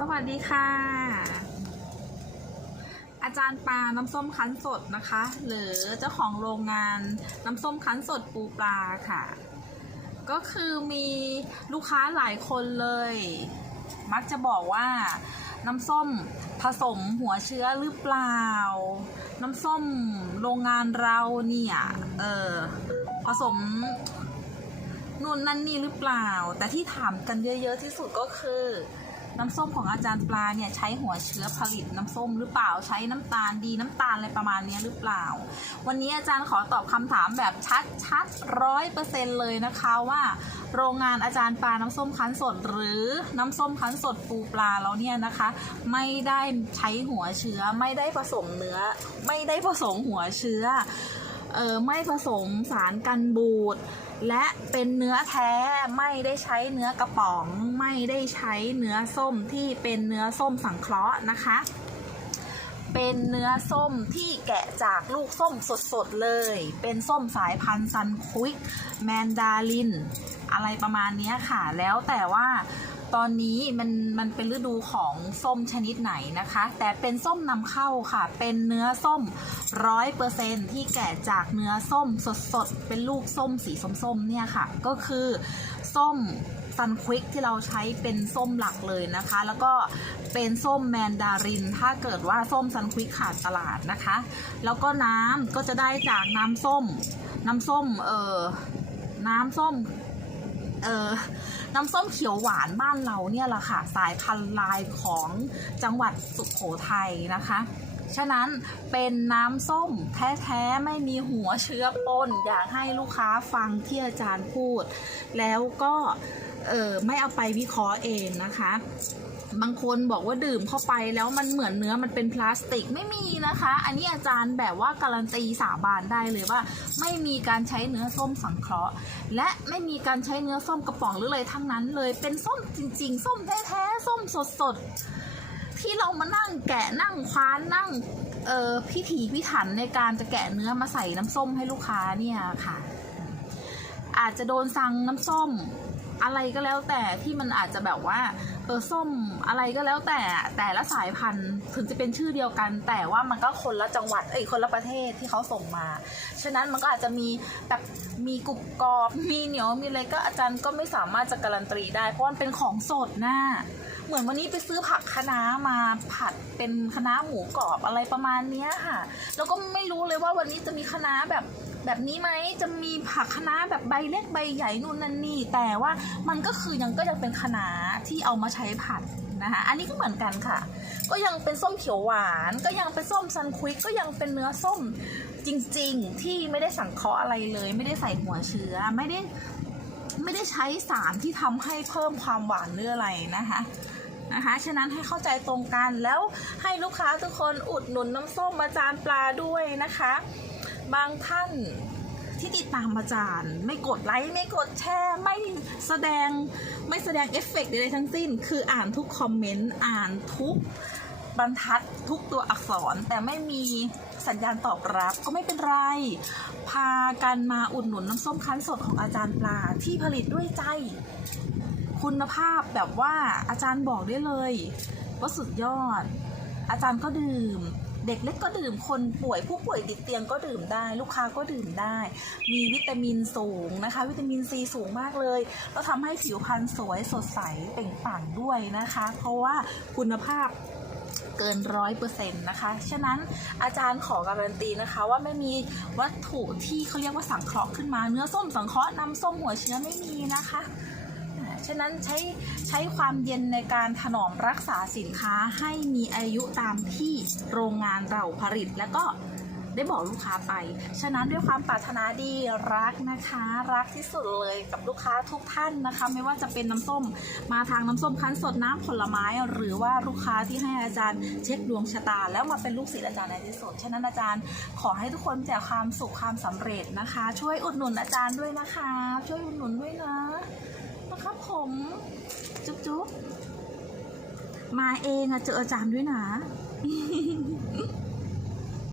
สวัสดีค่ะ อาจารย์ปลาน้ำส้มคั้นสดนะคะ หรือเจ้าของโรงงานน้ำส้มคั้นสดปูปลาค่ะ ก็คือมีลูกค้าหลายคนเลย มักจะบอกว่าน้ำส้มผสมหัวเชื้อหรือเปล่า น้ำส้มโรงงานเราเนี่ย เออผสมนู่นนั่นนี่หรือเปล่า แต่ที่ถามกันเยอะ ๆ ที่สุดก็คือ น้ำส้มของอาจารย์ปลาเนี่ยใช้หัวเชื้อผลิตน้ำส้มหรือเปล่าใช้น้ำตาลดีน้ำตาลอะไรประมาณนี้หรือเปล่า วันนี้อาจารย์ขอตอบคำถามแบบชัดๆร้อยเปอร์เซ็นเลยนะคะว่า โรงงานอาจารย์ปลาน้ำส้มคั้นสด หรือน้ำส้มคั้นสดปูปลาเราเนี่ยนะคะ ไม่ได้ใช้หัวเชื้อไม่ได้ผสมเนื้อ ไม่ได้ผสมหัวเชื้อเออไม่ผสมสารกันบูด และเป็นเนื้อแท้ไม่ได้ใช้เนื้อกระป๋อง ไม่ได้ใช้เนื้อส้มที่เป็นเนื้อส้มสังเคราะห์นะคะ เป็นเนื้อส้มที่แกะจากลูกส้มสดๆเลย เป็นส้มสายพันธุ์ซันควิกแมนดาริน อะไรประมาณนี้ค่ะ แล้วแต่ว่า ตอนนี้มันมันเป็นฤดูของส้มชนิดไหนนะคะ แต่เป็นส้มนำเข้าค่ะ เป็นเนื้อส้มร้อยเปอร์เซนที่แกะจากเนื้อส้มสดๆ เป็นลูกส้มสีส้มๆเนี่ยค่ะ ก็คือส้มซันควิกที่เราใช้เป็นส้มหลักเลยนะคะ แล้วก็เป็นส้มแมนดาริน ถ้าเกิดว่าส้มซันควิกขาดตลาดนะคะ แล้วก็น้ำก็จะได้จากน้ำส้ม น้ำส้มเออน้ำส้ม เออน้ำส้มเขียวหวานบ้านเราเนี่ยแหละค่ะ สายพันธุ์ลายของจังหวัดสุโขทัยนะคะ ฉะนั้นเป็นน้ำส้มแท้ๆ ไม่มีหัวเชื้อปนอยากให้ลูกค้าฟังที่อาจารย์พูด แล้วก็ เออไม่เอาไปวิเคราะห์เองนะคะ บางคนบอกว่าดื่มเข้าไปแล้วมันเหมือนเนื้อมันเป็นพลาสติกไม่มีนะคะ อันนี้อาจารย์แบบว่าการันตีสาบานได้เลยว่า ไม่มีการใช้เนื้อส้มสังเคราะห์ และไม่มีการใช้เนื้อส้มกระป๋องหรืออะไรทั้งนั้นเลย เป็นส้มจริง ๆ ส้มแท้ๆส้มสดๆที่เรามานั่งแกะนั่งคว้านนั่งเออพิถีพิถันในการจะแกะเนื้อมาใส่น้ำส้มให้ลูกค้าเนี่ยค่ะ อาจจะโดนสั่งน้ำส้ม อะไรก็แล้วแต่ที่มันอาจจะแบบว่าเออส้มอะไรก็แล้วแต่แต่ละสายพันธุ์ถึงจะเป็นชื่อเดียวกัน แต่ว่ามันก็คนละจังหวัดเอ้ยคนละประเทศที่เขาส่งมาฉะนั้นมันก็อาจจะมีแบบมีกรุบกรอบมีเหนียวมีอะไรก็อาจารย์ก็ไม่สามารถจะการันตีได้เพราะมันเป็นของสดนะเหมือนวันนี้ไปซื้อผักคะน้ามาผัดเป็นคะน้าหมูกรอบอะไรประมาณเนี้ยค่ะ แล้วก็ไม่รู้เลยว่าวันนี้จะมีคะน้าแบบ แบบนี้ไหมจะมีผักคะน้าแบบใบเล็กใบใหญ่นู่นนั่นนี่ แต่ว่ามันก็คือยังก็ยังเป็นคะน้าที่เอามาใช้ผัดนะคะอันนี้ก็เหมือนกันค่ะ ก็ยังเป็นส้มเขียวหวาน ก็ยังเป็นส้มซันควิกก็ยังเป็นเนื้อส้มจริง ๆ ที่ไม่ได้สังเคราะห์อะไรเลย ไม่ได้ใส่หัวเชื้อไม่ได้ไม่ได้ใช้สารที่ทำให้เพิ่มความหวานหรืออะไรนะคะนะคะ ฉะนั้นให้เข้าใจตรงกันแล้วให้ลูกค้าทุกคนอุดหนุนน้ำส้มอาจารย์ปลาด้วยนะคะ บางท่านที่ติดตามอาจารย์ ไม่กดไลค์ไม่กดแชร์ไม่แสดงไม่แสดงเอฟเฟกต์ใดๆทั้งสิ้น คืออ่านทุกคอมเมนต์อ่านทุกบรรทัดทุกตัวอักษรแต่ไม่มีสัญญาณตอบรับก็ไม่เป็นไร พากันมาอุดหนุนน้ำส้มคั้นสดของอาจารย์ปลาที่ผลิตด้วยใจ คุณภาพแบบว่าอาจารย์บอกได้เลย ว่าสุดยอด อาจารย์ก็ดื่ม เด็กเล็กก็ดื่มคนป่วยผู้ป่วยติดเตียงก็ดื่มได้ ลูกค้าก็ดื่มได้ มีวิตามินสูงนะคะ วิตามินซีสูงมากเลย แล้วทำให้ผิวพรรณสวยสดใสเปล่งปลั่งด้วยนะคะ เพราะว่าคุณภาพเกินร้อยเปอร์เซ็นต์นะคะ ฉะนั้นอาจารย์ขอการันตีนะคะ ว่าไม่มีวัตถุที่เขาเรียกว่าสังเคราะห์ขึ้นมา เนื้อส้มสังเคราะห์น้ำส้มหัวเชื้อไม่มีนะคะ ฉะนั้นใช้ใช้ความเย็นในการถนอมรักษาสินค้าให้มีอายุตามที่โรงงานเราผลิตแล้วก็ได้บอกลูกค้าไป ฉะนั้นด้วยความปรารถนาดีรักนะคะ รักที่สุดเลยกับลูกค้าทุกท่านนะคะ ไม่ว่าจะเป็นน้ำส้มมาทางน้ำส้มคั้นสดน้ำผลไม้ หรือว่าลูกค้าที่ให้อาจารย์เช็คดวงชะตา แล้วมาเป็นลูกศิษย์อาจารย์ในที่สุดฉะนั้นอาจารย์ขอให้ทุกคนแต่ความสุขความสำเร็จนะคะ ช่วยอุดหนุนอาจารย์ด้วยนะคะ ช่วยอุดหนุนด้วยนะ ม จุ๊บจุ๊บมาเองอะเจออาจารย์ด้วยนะ